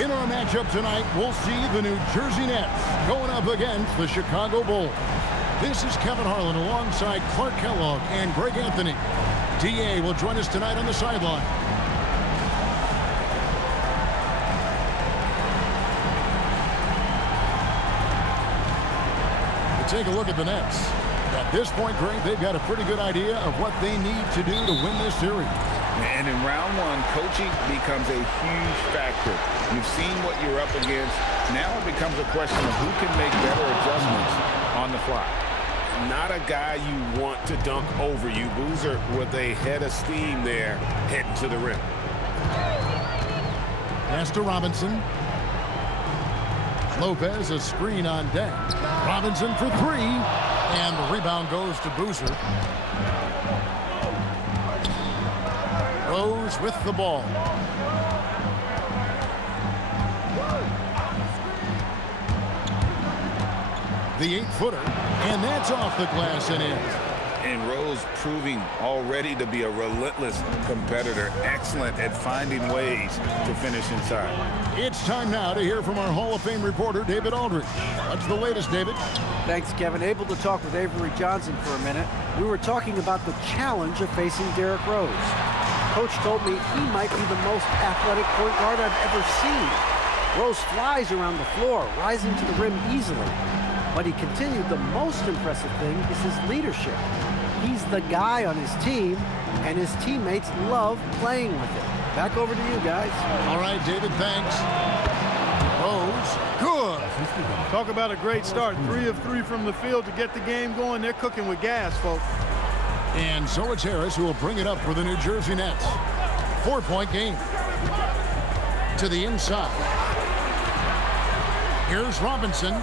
In our matchup tonight, we'll see the New Jersey Nets going up against the Chicago Bulls. This is Kevin Harlan alongside Clark Kellogg and Greg Anthony. DA will join us tonight on the sideline. Take a look at the Nets. At this point, Greg, they've got a pretty good idea of what they need to do to win this series. And in round one, coaching becomes a huge factor. You've seen what you're up against. Now it becomes a question of who can make better adjustments on the fly. Not a guy you want to dunk over you. Boozer with a head of steam there heading to the rim. Pass to Robinson. Lopez, a screen on deck. Robinson for three. And the rebound goes to Boozer. Rose with the ball. The 8-footer. And that's off the glass and in. And Rose proving already to be a relentless competitor. Excellent at finding ways to finish inside. It's time now to hear from our Hall of Fame reporter, David Aldridge. What's the latest, David? Thanks, Kevin. Able to talk with Avery Johnson for a minute. We were talking about the challenge of facing Derrick Rose. Coach told me he might be the most athletic point guard I've ever seen. Rose flies around the floor, rising to the rim easily. But he continued, the most impressive thing is his leadership. He's the guy on his team, and his teammates love playing with him. Back over to you guys. All right, David, thanks. Rose, good. Talk about a great start. 3 of 3 from the field to get the game going. They're cooking with gas, folks. And so it's Harris who will bring it up for the New Jersey Nets. 4-point game. To the inside. Here's Robinson.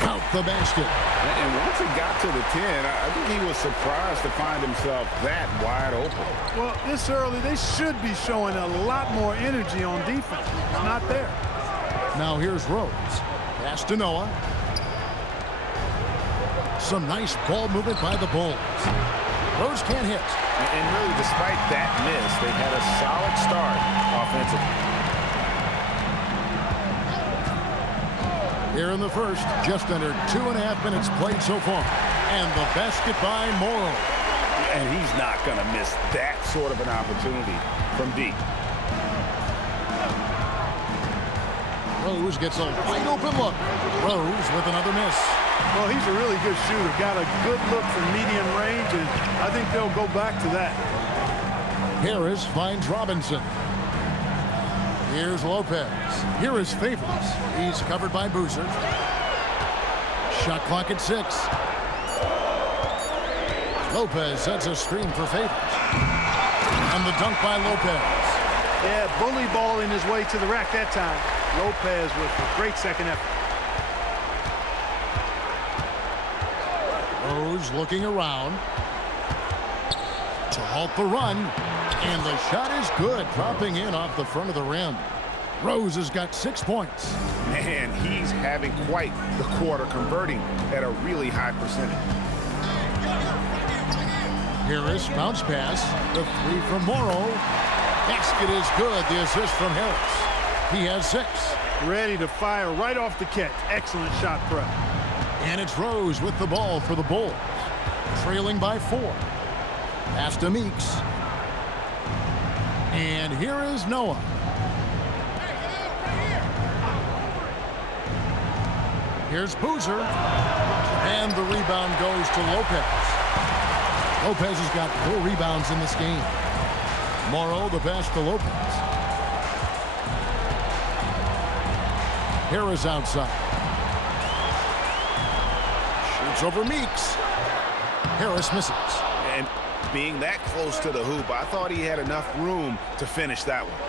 Out the basket. And once he got to the 10, I think he was surprised to find himself that wide open. Well, this early, they should be showing a lot more energy on defense. It's not there. Now here's Rose. Pass to Noah. Some nice ball movement by the Bulls. Rose can't hit. And really, despite that miss, they've had a solid start offensively. Here in the first, just under 2.5 minutes played so far. And the basket by Morrow. And he's not going to miss that sort of an opportunity from deep. Rose gets a wide open look. Rose with another miss. Well, he's a really good shooter. Got a good look from medium range, and I think they'll go back to that. Harris finds Robinson. Here's Lopez. Here is Favors. He's covered by Boozer. Shot clock at 6. Lopez sets a screen for Favors. And the dunk by Lopez. Yeah, bully balling his way to the rack that time. Lopez with a great second effort. Rose looking around to halt the run. And the shot is good, dropping in off the front of the rim. Rose has got 6 points. And he's having quite the quarter, converting at a really high percentage. Harris, bounce pass. The 3 from Morrow. Basket is good. The assist from Harris. He has 6. Ready to fire right off the catch. Excellent shot prep. And it's Rose with the ball for the Bulls. Trailing by 4. Pass to Meeks. And here is Noah. Here's Boozer. And the rebound goes to Lopez. Lopez has got 4 rebounds in this game. Morrow, the pass to Lopez. Harris outside. Shoots over Meeks. Harris misses. And being that close to the hoop, I thought he had enough room to finish that one.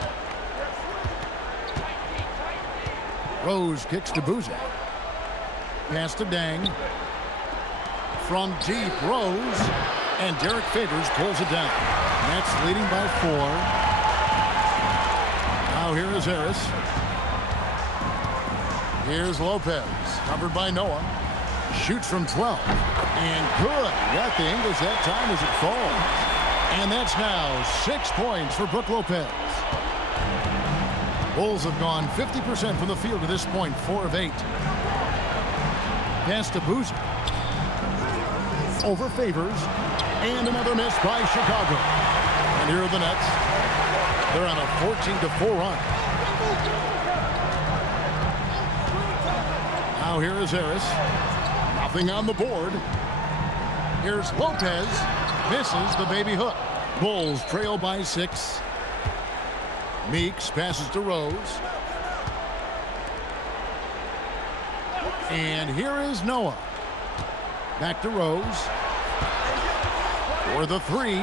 Rose kicks to Boozer. Pass to Dang. From deep, Rose. And Derek Favors pulls it down. Nets leading by 4. Now here is Harris. Here's Lopez. Covered by Noah. Shoots from 12. And good. Got the English that time as it falls. And that's now 6 points for Brook Lopez. Bulls have gone 50% from the field to this point, 4 of 8. Pass to Boozer. Over Favors. And another miss by Chicago. And here are the Nets. They're on a 14-4 run. Now here is Harris. Nothing on the board. Here's Lopez. Misses the baby hook. Bulls trail by 6. Meeks passes to Rose. And here is Noah. Back to Rose. For the 3.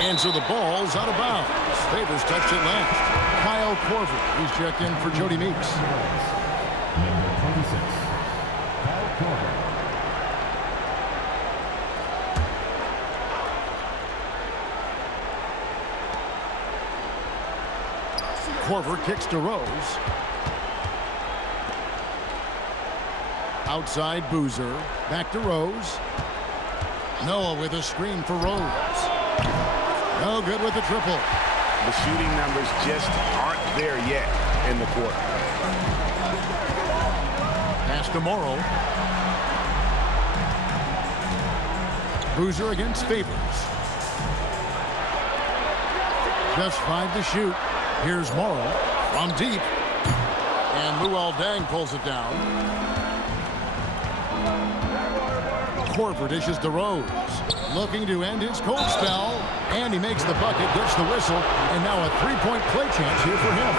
And so the ball's out of bounds. Favors touched it last. Kyle Korver. He's checked in for Jody Meeks. Number 26, Kyle Korver. Korver kicks to Rose. Outside Boozer. Back to Rose. Noah with a screen for Rose. No good with the triple. The shooting numbers just aren't there yet in the quarter. Pass to Morrow. Boozer against Favors. Just 5 to shoot. Here's Morrow from deep. And Luol Deng pulls it down. Korver dishes to Rose. Looking to end his cold spell. And he makes the bucket, gets the whistle. And now a 3-point play chance here for him.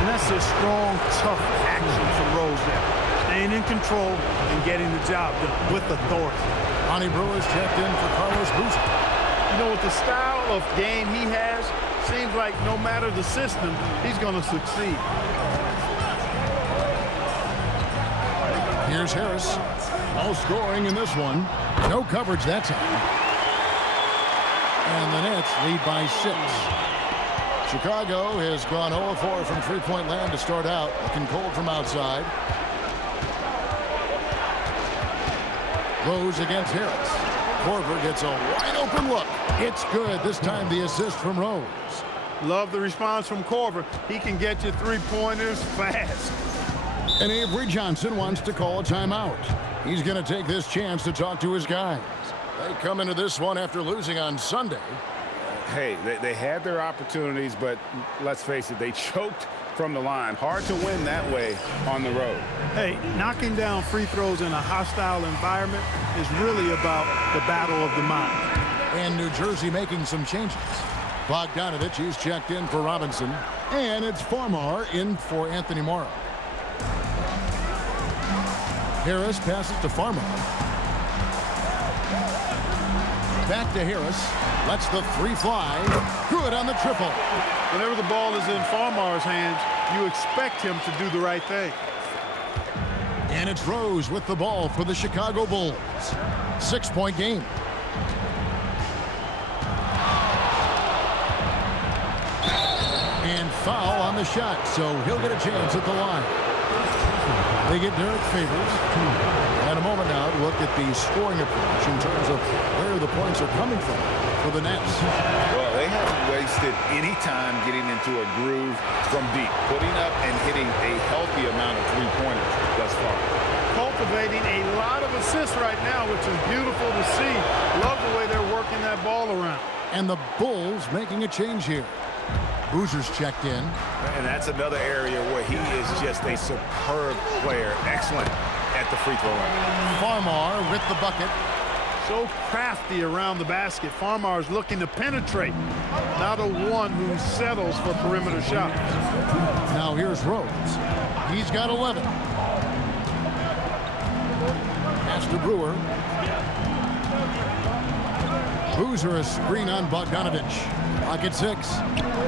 And that's a strong, tough action from Rose there. Staying in control and getting the job done with authority. Lonnie Brewer's checked in for Carlos Boozer. You know, with the style of game he has, seems like no matter the system, he's going to succeed. Here's Harris. No scoring in this one. No coverage that time. And the Nets lead by 6. Chicago has gone 0-4 from three-point land to start out. Looking cold from outside. Rose against Harris. Korver gets a wide open look. It's good. This time the assist from Rose. Love the response from Korver. He can get you 3-pointers fast. And Avery Johnson wants to call a timeout. He's going to take this chance to talk to his guys. They come into this one after losing on Sunday. Hey, they had their opportunities, but let's face it, they choked from the line. Hard to win that way on the road. Hey, knocking down free throws in a hostile environment is really about the battle of the mind. And New Jersey making some changes. Bogdanovich is checked in for Robinson. And it's Farmar in for Anthony Morrow. Harris passes to Farmar. Back to Harris. Lets the 3 fly. Good on the triple. Whenever the ball is in Farmar's hands, you expect him to do the right thing. And it's Rose with the ball for the Chicago Bulls. 6-point game. And foul on the shot, so he'll get a chance at the line. They get Derek Favors. And a moment now to look at the scoring approach in terms of where the points are coming from for the Nets. Well, they haven't wasted any time getting into a groove from deep, putting up and hitting a healthy amount of 3-pointers thus far. Cultivating a lot of assists right now, which is beautiful to see. Love the way they're working that ball around. And the Bulls making a change here. Boozer's checked in. And that's another area where he is just a superb player. Excellent at the free throw line. Farmar with the bucket. So crafty around the basket. Farmar is looking to penetrate. Not a one who settles for perimeter shots. Now here's Rose. He's got 11. Pass to Brewer. Boozer a screen on Bogdanovich. Pocket 6.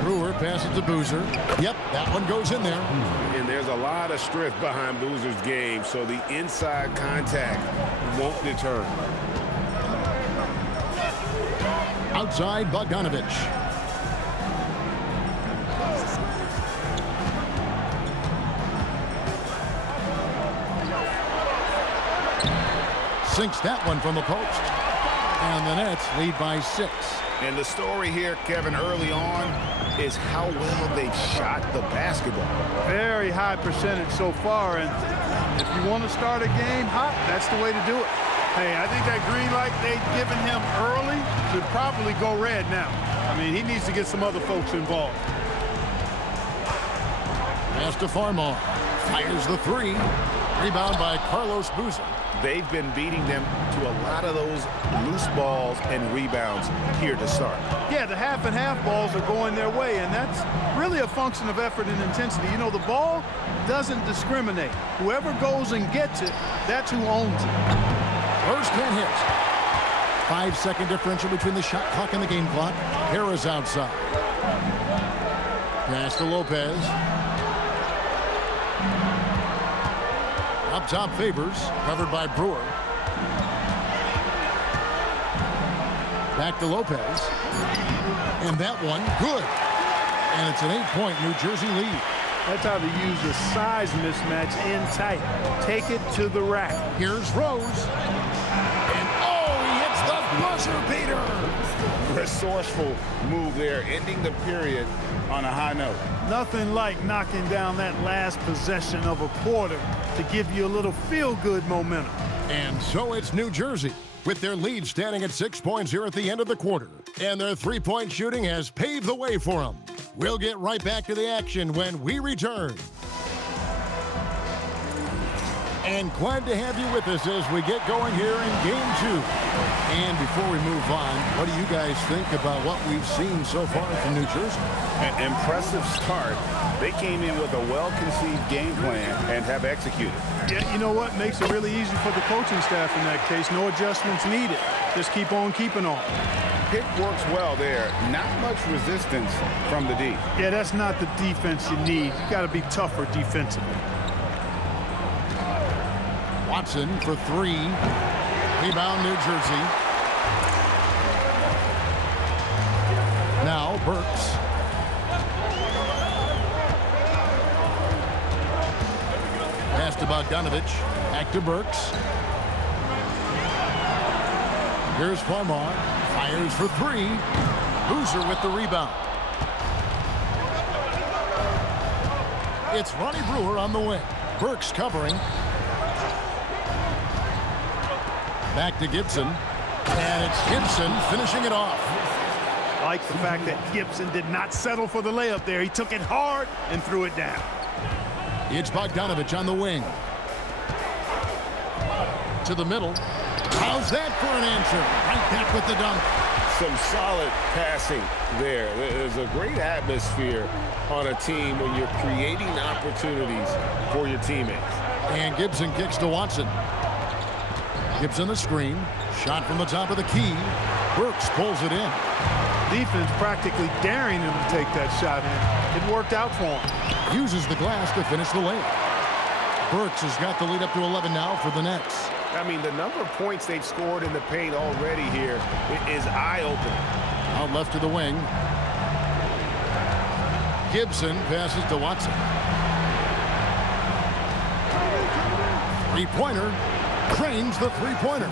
Brewer passes to Boozer. Yep, that one goes in there. And there's a lot of strength behind Boozer's game, so the inside contact won't deter. Outside Bogdanovich. Sinks that one from the post. And the Nets lead by 6. And the story here, Kevin, early on, is how well they've shot the basketball. Very high percentage so far, and if you want to start a game hot, that's the way to do it. Hey, I think that green light they've given him early should probably go red now. I mean, he needs to get some other folks involved. Pass to Farmar. Fires the three. Rebound by Carlos Boozer. They've been beating them to a lot of those loose balls and rebounds here to start. Yeah, the half and half balls are going their way, and that's really a function of effort and intensity. You know, the ball doesn't discriminate. Whoever goes and gets it, that's who owns it. First can't hit. 5-second differential between the shot clock and the game clock. Harris outside. Pass to Lopez. Up top, Favors, covered by Brewer. Back to Lopez. And that one, good. And it's an 8-point New Jersey lead. That's how to use a size mismatch in tight. Take it to the rack. Here's Rose. And oh, he hits the buzzer beater. Resourceful move there, ending the period on a high note. Nothing like knocking down that last possession of a quarter to give you a little feel-good momentum. And so it's New Jersey, with their lead standing at 6 points here at the end of the quarter. And their three-point shooting has paved the way for them. We'll get right back to the action when we return. And glad to have you with us as we get going here in Game 2. And before we move on, what do you guys think about what we've seen so far from New Jersey? An impressive start. They came in with a well-conceived game plan and have executed. Yeah, you know what? Makes it really easy for the coaching staff in that case. No adjustments needed. Just keep on keeping on. Pick works well there. Not much resistance from the D. Yeah, that's not the defense you need. You got to be tougher defensively. Watson for three. Rebound, New Jersey. Now Burks. Pass to Bogdanovich. Back to Burks. Here's Farmar. Fires for three. Boozer with the rebound. It's Ronnie Brewer on the wing. Burks covering. Back to Gibson. And it's Gibson finishing it off. I like the fact that Gibson did not settle for the layup there. He took it hard and threw it down. It's Bogdanovich on the wing. To the middle. How's that for an answer? Right back with the dunk. Some solid passing there. There's a great atmosphere on a team when you're creating opportunities for your teammates. And Gibson kicks to Watson. Gibson the screen. Shot from the top of the key. Burks pulls it in. Defense practically daring him to take that shot in. It worked out for him. Uses the glass to finish the layup. Burks has got the lead up to 11 now for the Nets. I mean, the number of points they've scored in the paint already here is eye-opening. Out left to the wing. Gibson passes to Watson. Three-pointer. Cranes the three-pointer.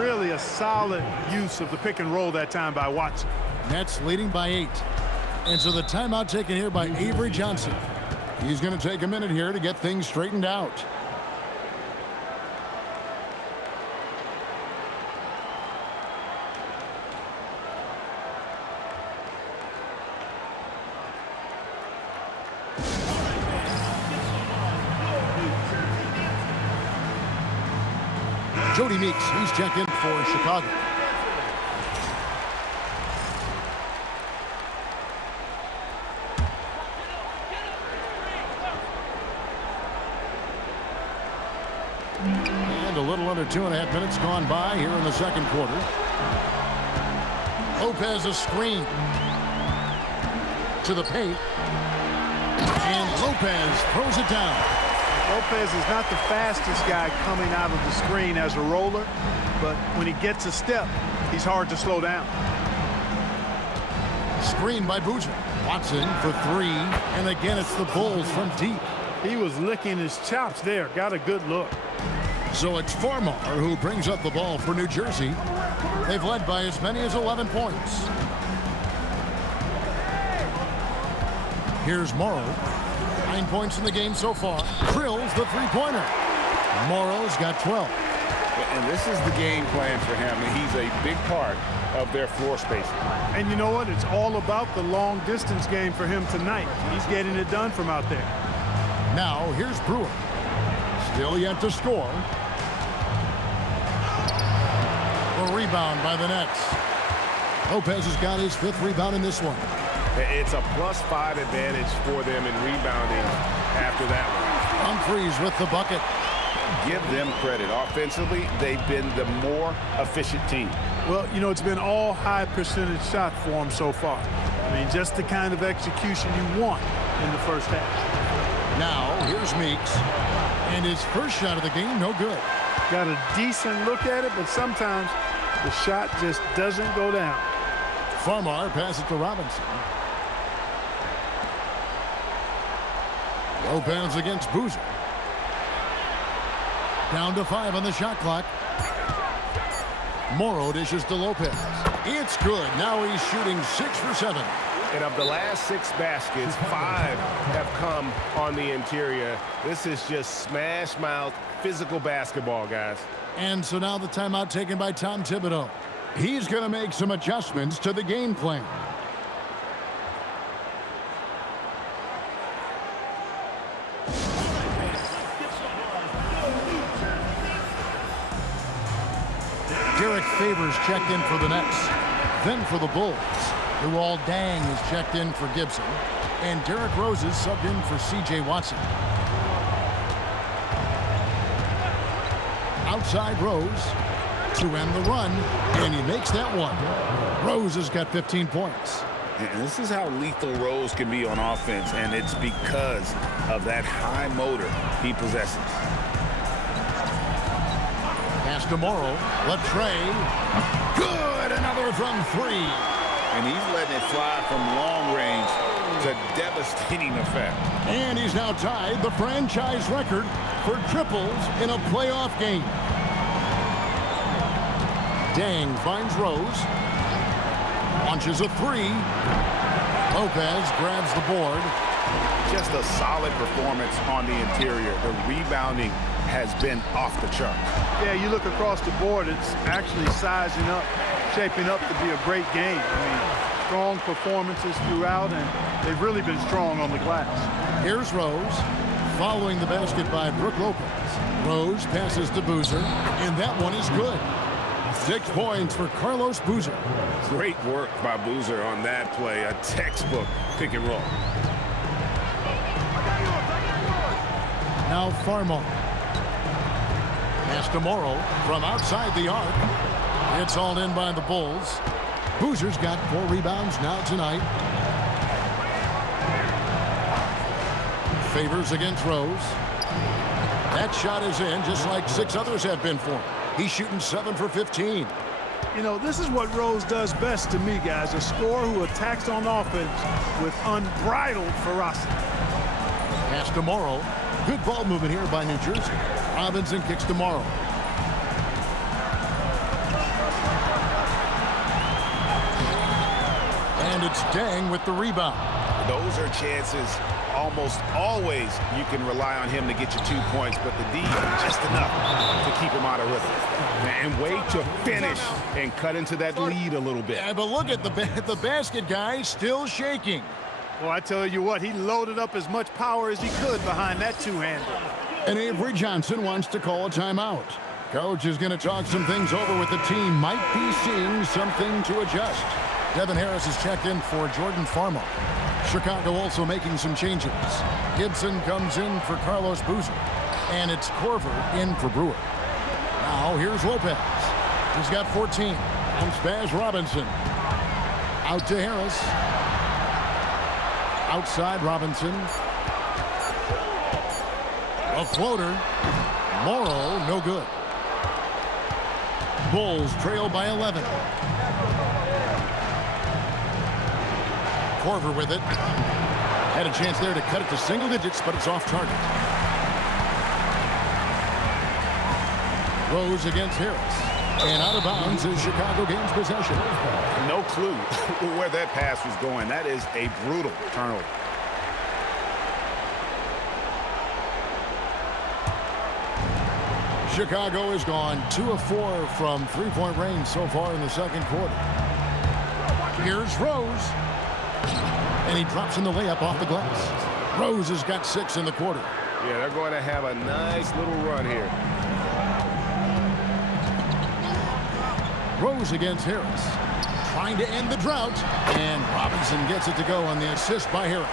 Really a solid use of the pick and roll that time by Watson. Nets leading by 8. And so the timeout taken here by Avery Johnson. He's going to take a minute here to get things straightened out. Jody Meeks, he's checked in for Chicago. And a little under 2.5 minutes gone by here in the second quarter. Lopez a screen to the paint. And Lopez throws it down. Lopez is not the fastest guy coming out of the screen as a roller, but when he gets a step, he's hard to slow down. Screen by Boozer. Watson for three, and again it's the Bulls from deep. He was licking his chops there. Got a good look. So it's Farmar who brings up the ball for New Jersey. They've led by as many as 11 points. Here's Morrow. 9 points in the game so far. Drills the three-pointer. Morrow's got 12. And this is the game plan for him, and he's a big part of their floor spacing. And you know what? It's all about the long-distance game for him tonight. He's getting it done from out there. Now, here's Brewer. Still yet to score. A rebound by the Nets. Lopez has got his 5th rebound in this one. It's a +5 advantage for them in rebounding after that one. Humphries with the bucket. Give them credit. Offensively, they've been the more efficient team. Well, you know, it's been all high percentage shots for him so far. I mean, just the kind of execution you want in the first half. Now, here's Meeks. And his first shot of the game, no good. Got a decent look at it, but sometimes the shot just doesn't go down. Farmar passes to Robinson. Lopez against Boozer. Down to 5 on the shot clock. Morrow dishes to Lopez. It's good. Now he's shooting 6 for 7. And of the last 6 baskets, 5 have come on the interior. This is just smash mouth physical basketball, guys. And so now the timeout taken by Tom Thibodeau. He's going to make some adjustments to the game plan. Derek Favors checked in for the Nets. Then for the Bulls, Luol Deng is checked in for Gibson. And Derrick Rose is subbed in for C.J. Watson. Outside Rose to end the run, and he makes that one. Rose has got 15 points. And this is how lethal Rose can be on offense, and it's because of that high motor he possesses. Pass to Morrow. Latrey. Good. Another from 3. And he's letting it fly from long range to devastating effect. And he's now tied the franchise record for triples in a playoff game. Deng finds Rose. Launches a 3. Lopez grabs the board. Just a solid performance on the interior. The rebounding has been off the chart. Yeah, you look across the board, it's actually sizing up, shaping up to be a great game. I mean, strong performances throughout, and they've really been strong on the glass. Here's Rose, following the basket by Brook Lopez. Rose passes to Boozer, and that one is good. 6 points for Carlos Boozer. Great work by Boozer on that play, a textbook pick and roll. Now Farmar. Pass to Morrow from outside the arc. It's hauled in by the Bulls. Boozer's got 4 rebounds now tonight. Favors against Rose. That shot is in, just like 6 others have been for him. He's shooting 7 for 15. You know, this is what Rose does best to me, guys. A scorer who attacks on offense with unbridled ferocity. Pass to Morrow. Good ball movement here by New Jersey. Robinson kicks to Morrow. And it's Deng with the rebound. Those are chances almost always you can rely on him to get you 2 points, but the D just enough to keep him out of rhythm. And wait to finish and cut into that lead a little bit. Yeah, but look at the basket guy still shaking. Well, I tell you what, he loaded up as much power as he could behind that two-hander. And Avery Johnson wants to call a timeout. Coach is going to talk some things over with the team. Might be seeing something to adjust. Devin Harris is checked in for Jordan Farmar. Chicago also making some changes. Gibson comes in for Carlos Boozer. And it's Corver in for Brewer. Now here's Lopez. He's got 14. Bounce pass Robinson. Out to Harris. Outside Robinson. A floater. Morrow, no good. Bulls trail by 11. Corver with it. Had a chance there to cut it to single digits, but it's off target. Rose against Harris. And out of bounds is Chicago gains possession. No clue where that pass was going. That is a brutal turnover. Chicago is gone 2 of 4 from three-point range so far in the second quarter. Here's Rose. And he drops in the layup off the glass. Rose has got 6 in the quarter. Yeah, they're going to have a nice little run here. Rose against Harris. Trying to end the drought. And Robinson gets it to go on the assist by Harris.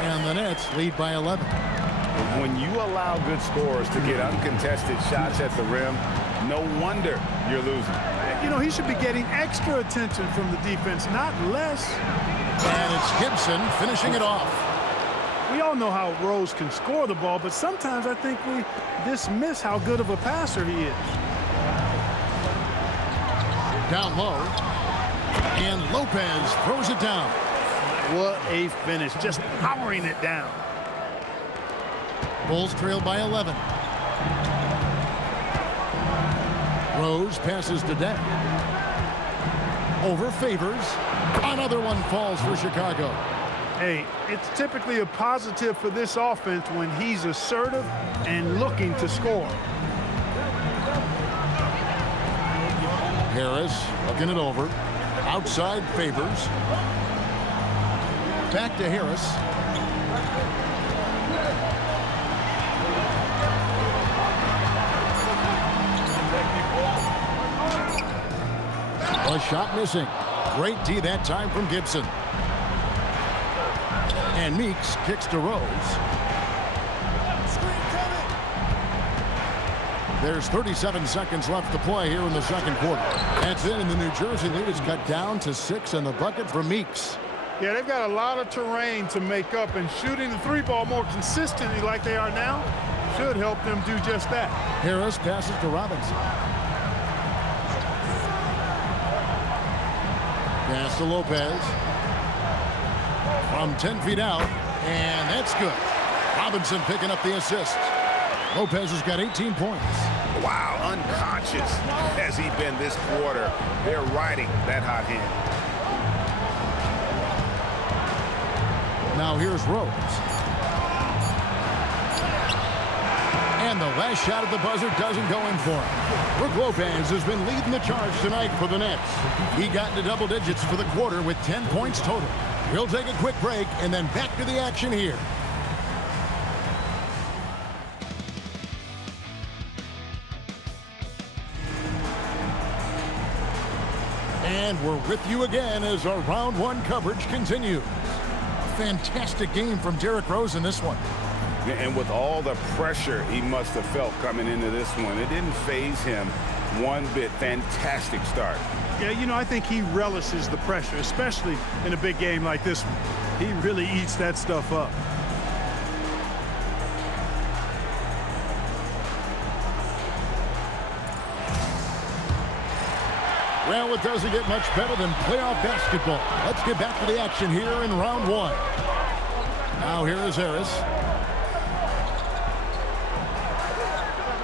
And the Nets lead by 11. When you allow good scorers to get uncontested shots at the rim, no wonder you're losing. You know, he should be getting extra attention from the defense, not less. And it's Gibson finishing it off. We all know how Rose can score the ball, but sometimes I think we dismiss how good of a passer he is. Down low. And Lopez throws it down. What a finish, just powering it down. Bulls trail by 11. Rose passes to Dent. Over Favors. Another one falls for Chicago. Hey, it's typically a positive for this offense when he's assertive and looking to score. Harris looking it over. Outside Favors. Back to Harris. A shot missing. Great D that time from Gibson. And Meeks kicks to Rose. There's 37 seconds left to play here in the second quarter. That's it, and the New Jersey lead is cut down to 6 in the bucket for Meeks. Yeah, they've got a lot of terrain to make up, and shooting the three ball more consistently like they are now should help them do just that. Harris passes to Robinson. Pass to Lopez. From 10 feet out, and that's good. Robinson picking up the assist. Lopez has got 18 points. Wow, unconscious has he been this quarter. They're riding that hot hand. Now here's Rose. And the last shot at the buzzer doesn't go in for him. Brook Lopez has been leading the charge tonight for the Nets. He got into double digits for the quarter with 10 points total. We'll take a quick break and then back to the action here. And we're with you again as our round one coverage continues. A fantastic game from Derrick Rose in this one. And with all the pressure he must have felt coming into this one, it didn't faze him one bit. Fantastic start. Yeah, you know, I think he relishes the pressure, especially in a big game like this one. He really eats that stuff up. Well, it doesn't get much better than playoff basketball. Let's get back to the action here in round one. Now here is Harris.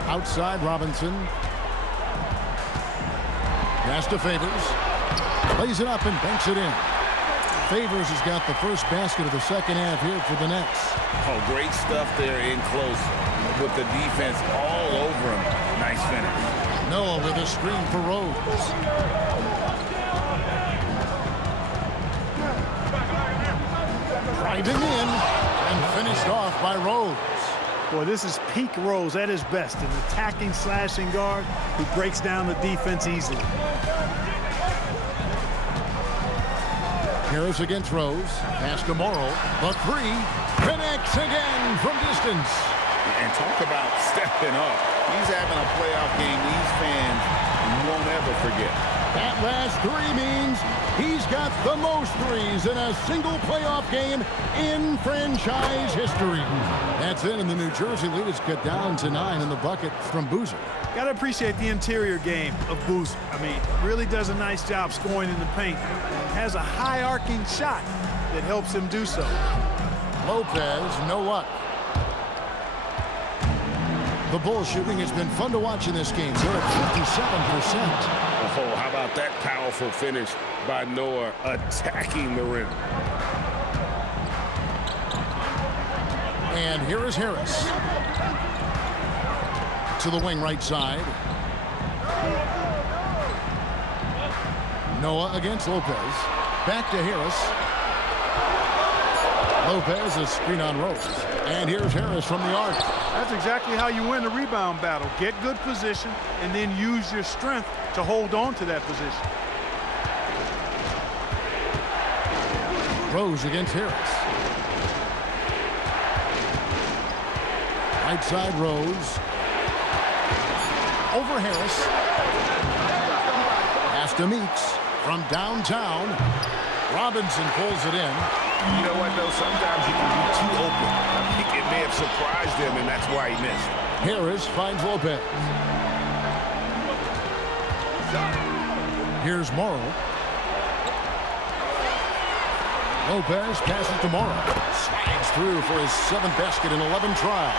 Outside Robinson. Pass to Favors. Lays it up and banks it in. Favors has got the first basket of the second half here for the Nets. Oh, great stuff there in close with the defense all over him. Nice finish. Noah with a screen for Rose. Driving in and finished off by Rose. Boy, this is peak Rose at his best, an attacking, slashing guard who breaks down the defense easily. Harris against Rose. Pass to Morrow. The three connects again from distance. And talk about stepping up. He's having a playoff game these fans won't ever forget. That last three means he's got the most threes in a single playoff game in franchise history. That's it, and the New Jersey lead is cut down to 9 in the bucket from Boozer. Got to appreciate the interior game of Boozer. I mean, really does a nice job scoring in the paint. Has a high arcing shot that helps him do so. Lopez, no luck. The Bulls shooting has been fun to watch in this game. They're at 57%. Oh, how about that powerful finish by Noah attacking the rim. And here is Harris. to the wing right side. Noah against Lopez. Back to Harris. Lopez, a screen on Rose. And here's Harris from the arc. That's exactly how you win the rebound battle. Get good position and then use your strength to hold on to that position. Rose against Harris. Right side Rose. Over Harris. Pass to Meeks from downtown. Robinson pulls it in. You know what, though? Sometimes you can be too open. I think it may have surprised him, and that's why he missed. Harris finds Lopez. Here's Morrow. Lopez passes to Morrow. Slides through for his 7th basket in 11 tries.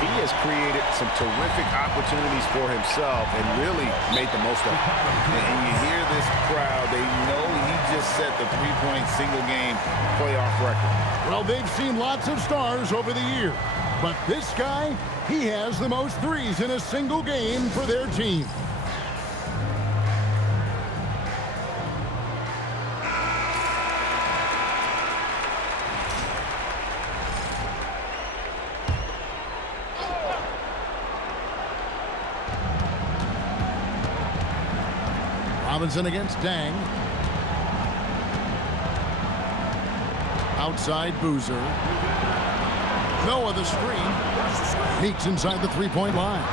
He has created some terrific opportunities for himself and really made the most of it. And you hear this crowd, they know he just set the three-point single-game playoff record. Well, they've seen lots of stars over the years, but this guy, he has the most threes in a single game for their team. Robinson against Dang. Outside Boozer. Noah the screen. Meeks inside the three-point line.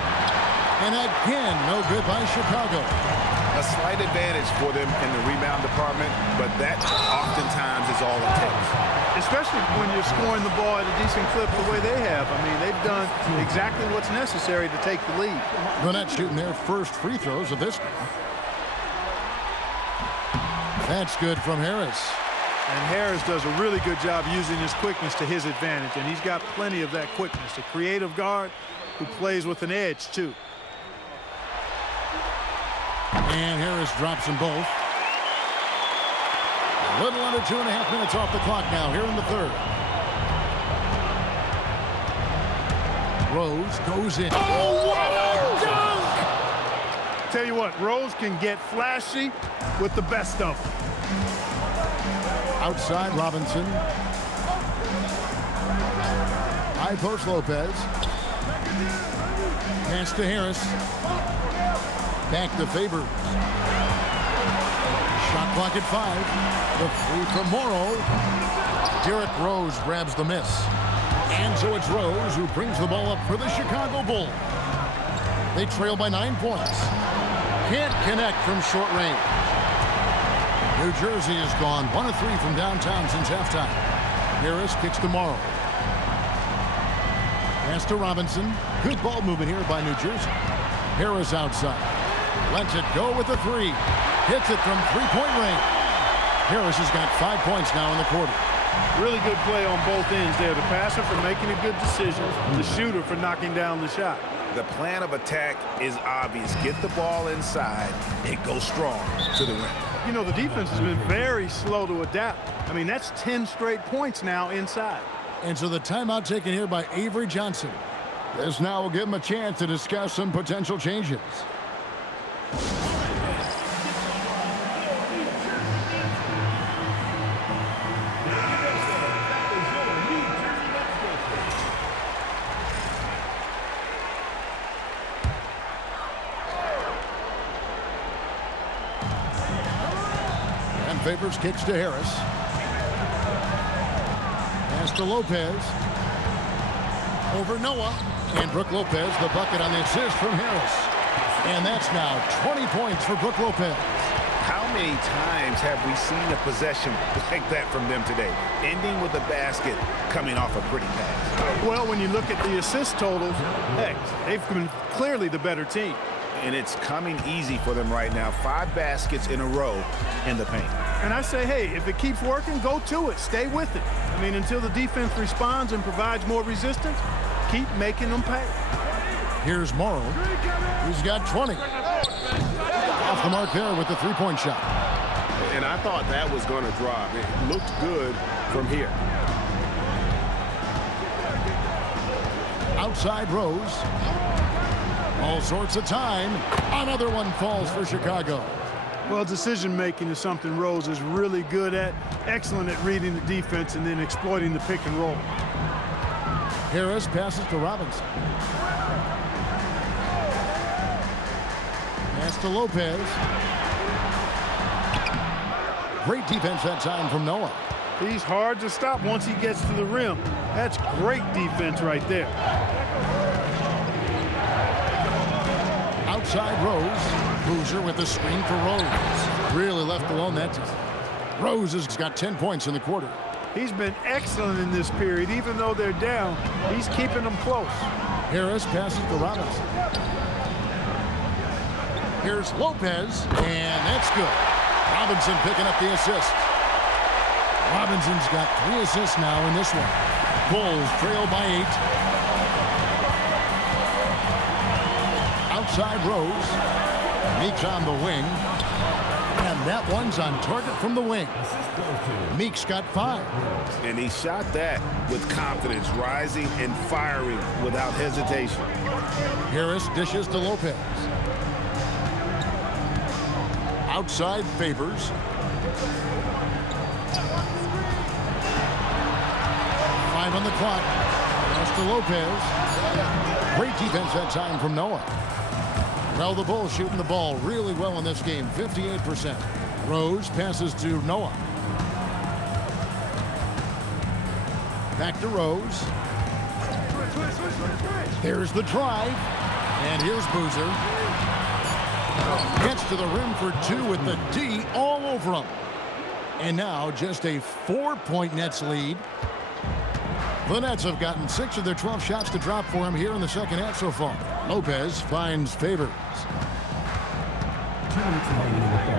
And again, no good by Chicago. A slight advantage for them in the rebound department, but that oftentimes is all it takes. Especially when you're scoring the ball at a decent clip the way they have. I mean, they've done exactly what's necessary to take the lead. The Nets shooting their first free throws of this game. That's good from Harris. And Harris does a really good job using his quickness to his advantage, and he's got plenty of that quickness. A creative guard who plays with an edge, too. And Harris drops them both. A little under 2.5 minutes off the clock now here in the third. Rose goes in. Oh, what a dunk! Tell you what, Rose can get flashy with the best of them. Outside Robinson. High post Lopez. Pass to Harris. Back to Faber. Shot clock at 5. The free from Morrow. Derrick Rose grabs the miss. And so it's Rose who brings the ball up for the Chicago Bulls. They trail by 9 points. Can't connect from short range. New Jersey has gone 1 of 3 from downtown since halftime. Harris kicks to Morrow. Pass to Robinson. Good ball movement here by New Jersey. Harris outside. Lets it go with the 3. Hits it from three-point range. Harris has got 5 points now in the quarter. Really good play on both ends there. The passer for making a good decision. The shooter for knocking down the shot. The plan of attack is obvious. Get the ball inside and go strong to the rim. You know, the defense has been very slow to adapt. I mean, that's 10 straight points now inside. And so the timeout taken here by Avery Johnson. This now will give him a chance to discuss some potential changes. Favors kicks to Harris. Pass to Lopez. Over Noah. And Brook Lopez, the bucket on the assist from Harris. And that's now 20 points for Brook Lopez. How many times have we seen a possession like that from them today? Ending with a basket, coming off a pretty pass. Well, when you look at the assist totals, heck, they've been clearly the better team. And it's coming easy for them right now. 5 baskets in a row in the paint. And I say, hey, if it keeps working, go to it. Stay with it. I mean, until the defense responds and provides more resistance, keep making them pay. Here's Morrow. He's got 20. Off the mark there with the three-point shot. And I thought that was going to drop. It looked good from here. Outside Rose. All sorts of time. Another one falls for Chicago. Well, decision-making is something Rose is really good at. Excellent at reading the defense and then exploiting the pick and roll. Harris passes to Robinson. Pass to Lopez. Great defense that time from Noah. He's hard to stop once he gets to the rim. That's great defense right there. Outside Rose. Boozer with the screen for Rose. Really left alone that time. Rose has got 10 points in the quarter. He's been excellent in this period. Even though they're down, he's keeping them close. Harris passes to Robinson. Here's Lopez, and that's good. Robinson picking up the assist. Robinson's got 3 assists now in this one. Bulls trail by 8. Outside Rose. Meeks on the wing. And that one's on target from the wing. Meeks got 5. And he shot that with confidence, rising and firing without hesitation. Harris dishes to Lopez. Outside Favors. 5 on the clock. Pass to Lopez. Great defense that time from Noah. Well, the Bulls shooting the ball really well in this game, 58%. Rose passes to Noah. Back to Rose. There's the drive. And here's Boozer. Gets to the rim for 2 with the D all over him. And now just a 4-point Nets lead. The Nets have gotten 6 of their 12 shots to drop for him here in the second half so far. Lopez finds Favors.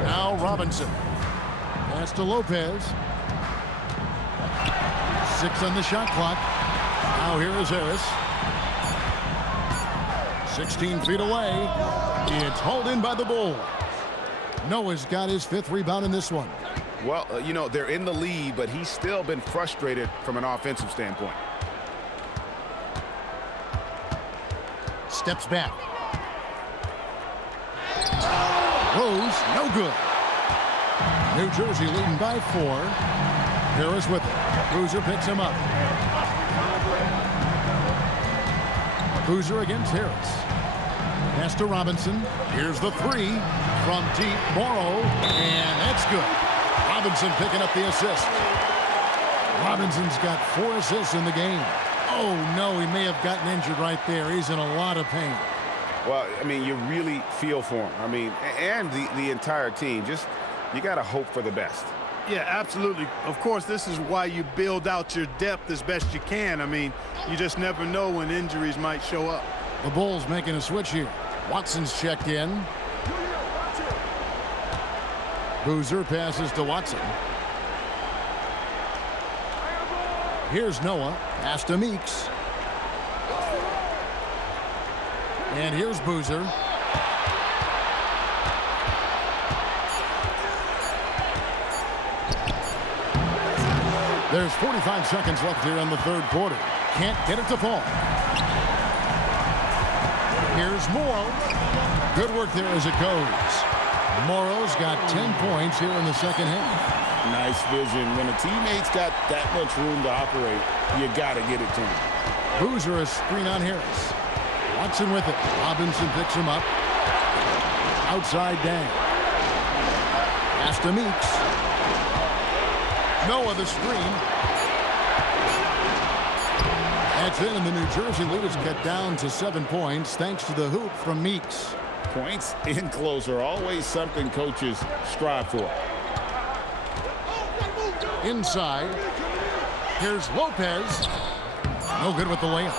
Now Robinson. Pass to Lopez. 6 on the shot clock. Now here is Harris. 16 feet away. It's hauled in by the Bulls. Noah's got his 5th rebound in this one. Well, you know, they're in the lead, but he's still been frustrated from an offensive standpoint. Steps back. Rose, no good. New Jersey leading by 4. Harris with it. Boozer picks him up. Boozer against Harris. Pass to Robinson. Here's the 3 from deep. Morrow, and that's good. Robinson picking up the assist. Robinson's got 4 assists in the game. Oh, no, he may have gotten injured right there. He's in a lot of pain. Well, I mean, you really feel for him. I mean, and the entire team. Just, you got to hope for the best. Yeah, absolutely. Of course, this is why you build out your depth as best you can. I mean, you just never know when injuries might show up. The Bulls making a switch here. Watson's checked in. Boozer passes to Watson. Here's Noah. Pass to Meeks. And here's Boozer. There's 45 seconds left here in the 3rd quarter. Can't get it to fall. Here's Morrow. Good work there as it goes. Morrow's got 10 points here in the second half. Nice vision. When a teammate's got that much room to operate, you got to get it to him. Boozer a screen on Harris. Watson with it. Robinson picks him up. Outside Dang. Pass to Meeks. Noah the screen. That's in, and the New Jersey lead is cut down to 7 points thanks to the hoop from Meeks. Points in close are always something coaches strive for. Inside. Here's Lopez. No good with the layup.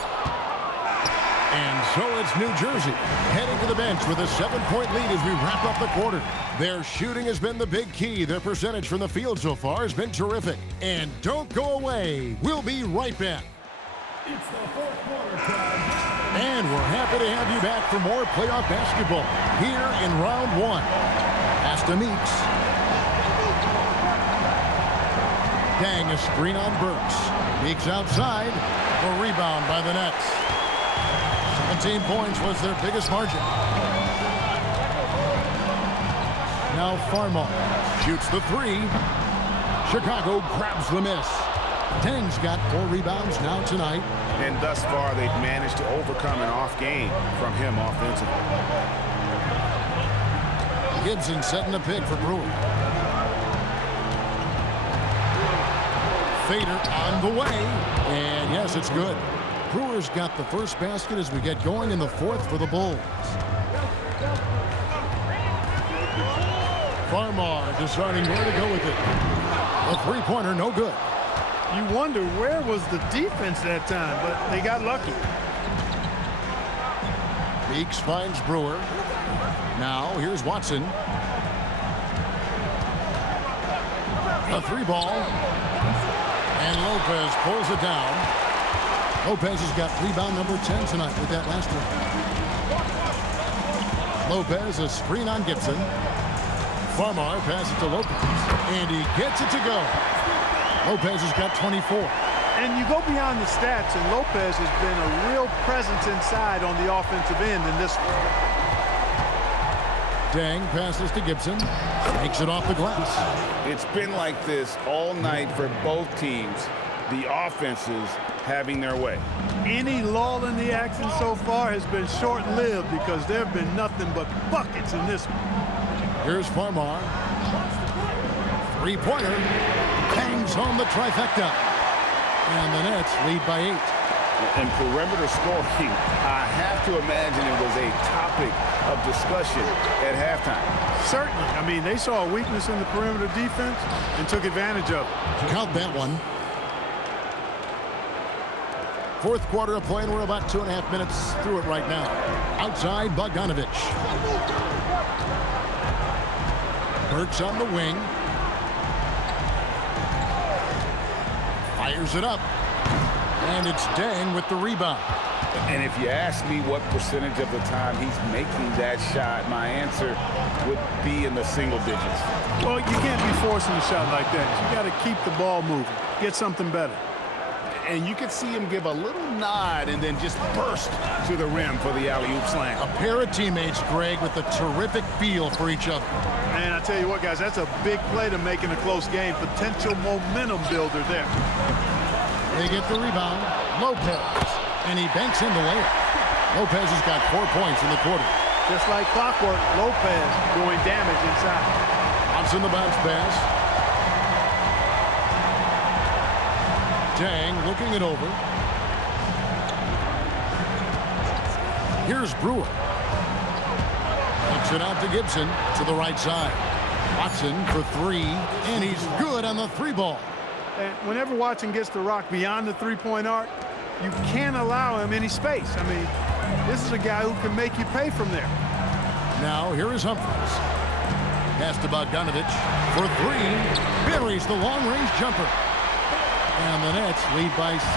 And so it's New Jersey heading to the bench with a 7-point lead as we wrap up the quarter. Their shooting has been the big key. Their percentage from the field so far has been terrific. And don't go away. We'll be right back. It's the 4th quarter time. And we're happy to have you back for more playoff basketball here in round 1. Pass to Meeks. Dang, a screen on Burks. Meeks outside. A rebound by the Nets. 17 points was their biggest margin. Now Farmar shoots the three. Chicago grabs the miss. Deng's got 4 rebounds now tonight. And thus far, they've managed to overcome an off game from him offensively. Gibson setting the pick for Brewer. Fader on the way. And yes, it's good. Brewer's got the first basket as we get going in the 4th for the Bulls. Farmar deciding where to go with it. A three-pointer, no good. You wonder where was the defense that time, but they got lucky. Meeks finds Brewer. Now here's Watson. A 3-ball. And Lopez pulls it down. Lopez has got rebound number 10 tonight with that last one. Lopez, a screen on Gibson. Farmar passes to Lopez. And he gets it to go. Lopez has got 24. And you go beyond the stats, and Lopez has been a real presence inside on the offensive end in this one. Deng passes to Gibson. Takes it off the glass. It's been like this all night for both teams. The offenses having their way. Any lull in the action so far has been short-lived because there have been nothing but buckets in this one. Here's Farmar. Three-pointer. Bangs home the trifecta. And the Nets lead by 8. And perimeter scoring, I have to imagine it was a topic of discussion at halftime. Certainly. I mean, they saw a weakness in the perimeter defense and took advantage of it. Count that one. 4th quarter of play, and we're about 2.5 minutes through it right now. Outside, Bogdanovich. Burks on the wing. Fires it up. And it's Deng with the rebound. And if you ask me what percentage of the time he's making that shot, my answer would be in the single digits. Well, you can't be forcing a shot like that. You got to keep the ball moving. Get something better. And you could see him give a little nod and then just burst to the rim for the alley-oop slam. A pair of teammates, Greg, with a terrific feel for each other. Man, I tell you what, guys, that's a big play to make in a close game. Potential momentum builder there. They get the rebound. Lopez. And he banks in the layup. Lopez has got 4 points in the quarter. Just like clockwork, Lopez doing damage inside. Watson the bounce pass. Deng looking it over. Here's Brewer. Takes it out to Gibson to the right side. Watson for 3, and he's good on the 3-ball. And whenever Watson gets the rock beyond the three-point arc, you can't allow him any space. I mean, this is a guy who can make you pay from there. Now here is Humphries. Pass to Bogdanovich for 3. Buries the long-range jumper. And the Nets lead by 6.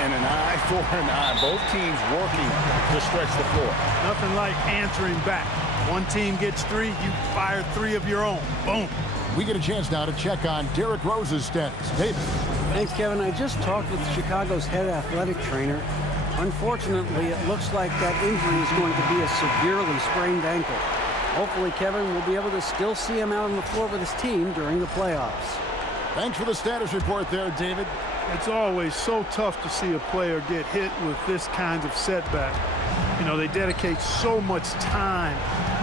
And an eye for an eye. Both teams working to stretch the floor. Nothing like answering back. One team gets 3, you fire 3 of your own. Boom. We get a chance now to check on Derrick Rose's status. David. Thanks, Kevin. I just talked with Chicago's head athletic trainer. Unfortunately, it looks like that injury is going to be a severely sprained ankle. Hopefully, Kevin will be able to still see him out on the floor with his team during the playoffs. Thanks for the status report there, David. It's always so tough to see a player get hit with this kind of setback. You know, they dedicate so much time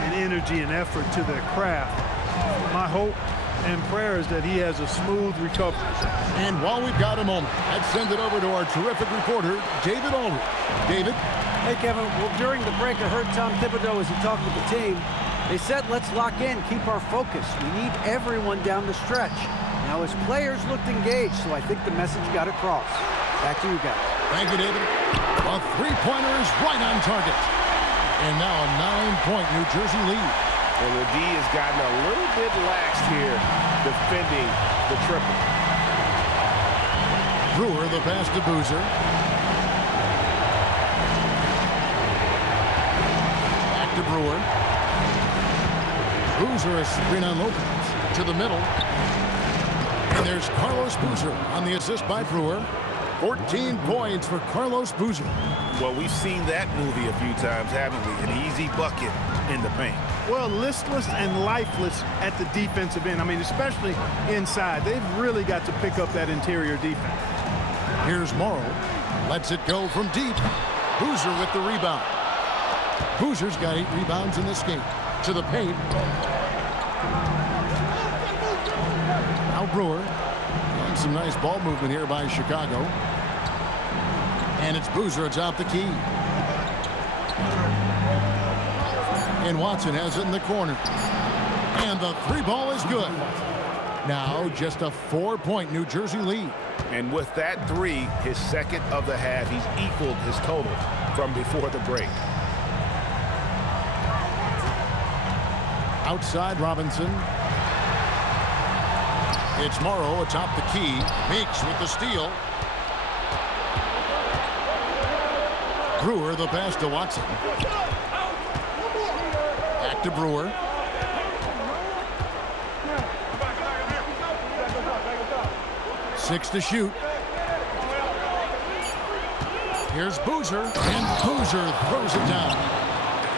and energy and effort to their craft. My hope and prayer is that he has a smooth recovery. And while we've got a moment, let's send it over to our terrific reporter, David Aldridge. David? Hey, Kevin. Well, during the break, I heard Tom Thibodeau as he talked with the team. They said, let's lock in, keep our focus. We need everyone down the stretch. Now, his players looked engaged, so I think the message got across. Back to you guys. Thank you, David. A three-pointer is right on target. And now a 9-point New Jersey lead. Well, the D has gotten a little bit lax here defending the triple. Brewer, the pass to Boozer. Back to Brewer. Boozer, a screen on Lopez. To the middle. And there's Carlos Boozer on the assist by Brewer. 14 points for Carlos Boozer. Well, we've seen that movie a few times, haven't we? An easy bucket in the paint. Well, listless and lifeless at the defensive end. I mean, especially inside. They've really got to pick up that interior defense. Here's Morrow. Lets it go from deep. Boozer with the rebound. Boozer's got 8 rebounds in this game. To the paint. Now Brewer. And some nice ball movement here by Chicago. And it's Boozer atop the key. And Watson has it in the corner. And the 3 ball is good. Now just a 4-point New Jersey lead. And with that 3, his second of the half, he's equaled his total from before the break. Outside Robinson. It's Morrow atop the key. Meeks with the steal. Brewer the pass to Watson. Back to Brewer. Six to shoot. Here's Boozer, and Boozer throws it down.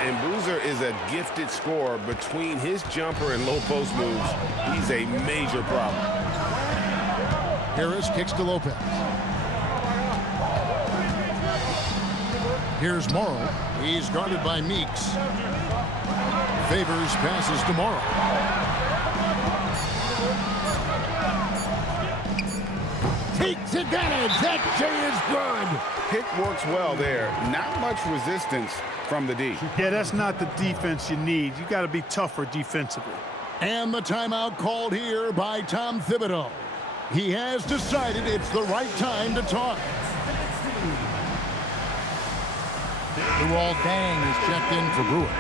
And Boozer is a gifted scorer. Between his jumper and low post moves, he's a major problem. Harris kicks to Lopez. Here's Morrow. He's guarded by Meeks. Favors passes to Morrow. Takes advantage. That J is good. Pick works well there. Not much resistance from the D. Yeah, that's not the defense you need. You got to be tougher defensively. And the timeout called here by Tom Thibodeau. He has decided it's the right time to talk. Luol Deng is checked in for Brewer.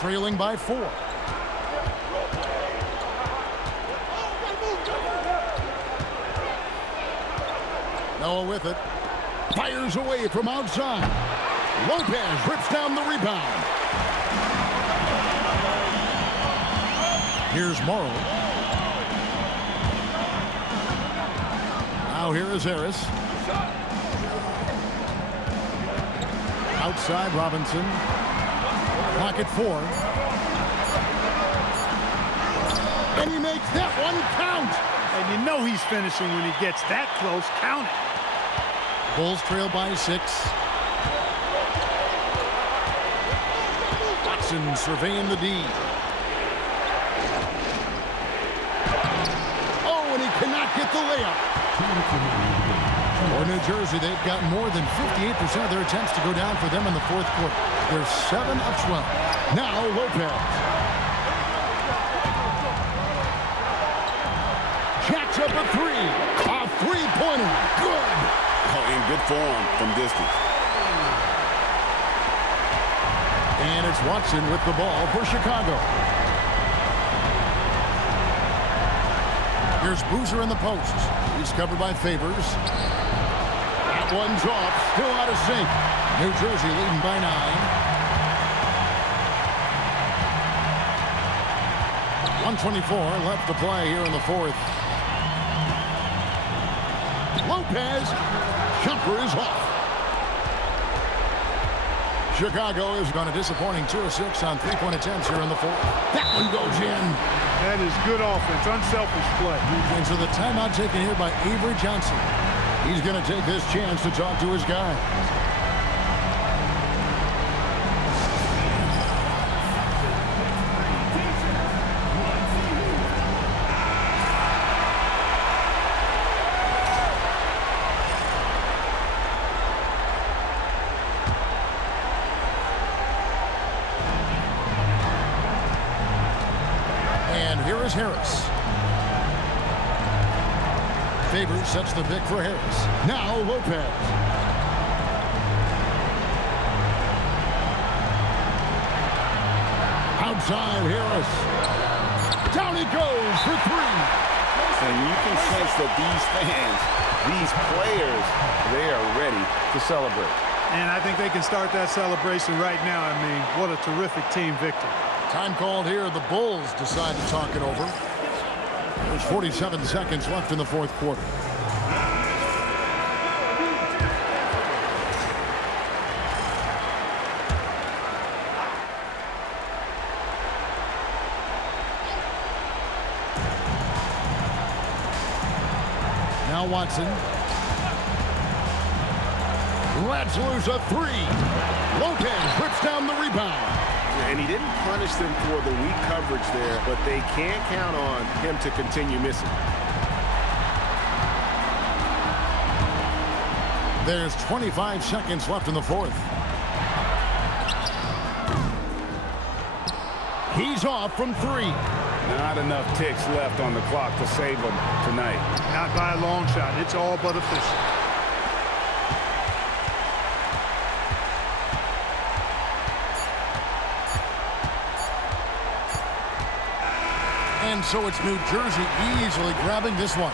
Trailing by 4. Noah with it. Fires away from outside. Lopez rips down the rebound. Here's Morrow. Now here is Harris. Outside Robinson. Clock at 4. And he makes that one count. And you know he's finishing when he gets that close. Count it. Bulls trail by 6. Watson surveying the D. Oh, and he cannot get the layup. For New Jersey, they've got more than 58% of their attempts to go down for them in the 4th quarter. They're 7 of 12. Now Lopez. Jacks up a 3. A 3-pointer. Good. Oh, in good form from distance. And it's Watson with the ball for Chicago. Here's Boozer in the post. He's covered by Favors. That one's off. Still out of sync. New Jersey leading by 9. 1:24 left to play here in the 4th. Lopez. Jumper is off. Chicago is on a disappointing 2 of 6 on 3-point attempts here in the 4th. That one goes in. That is good offense, unselfish play. And so the timeout taken here by Avery Johnson. He's going to take this chance to talk to his guys. Harris. Favors sets the pick for Harris. Now Lopez. Outside Harris. Down it goes for 3. And you can sense that these fans, these players, they are ready to celebrate. And I think they can start that celebration right now. I mean, what a terrific team victory. Time called here. The Bulls decide to talk it over. There's 47 seconds left in the fourth quarter. Now Watson. Lets loose a three. Lopez rips down the rebound. And he didn't punish them for the weak coverage there, but they can't count on him to continue missing. There's 25 seconds left in the fourth. He's off from three. Not enough ticks left on the clock to save them tonight. Not by a long shot. It's all but official. And so it's New Jersey easily grabbing this one.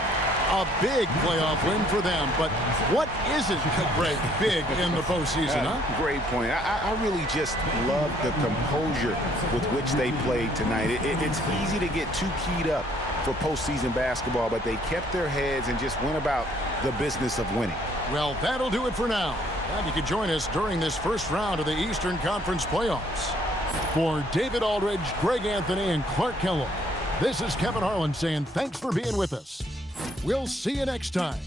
A big playoff win for them. But what isn't, Greg, big in the postseason, huh? Great point. I really just love the composure with which they played tonight. It's easy to get too keyed up for postseason basketball, but they kept their heads and just went about the business of winning. Well, that'll do it for now. And you can join us during this first round of the Eastern Conference playoffs. For David Aldridge, Greg Anthony, and Clark Kellogg, this is Kevin Harlan saying thanks for being with us. We'll see you next time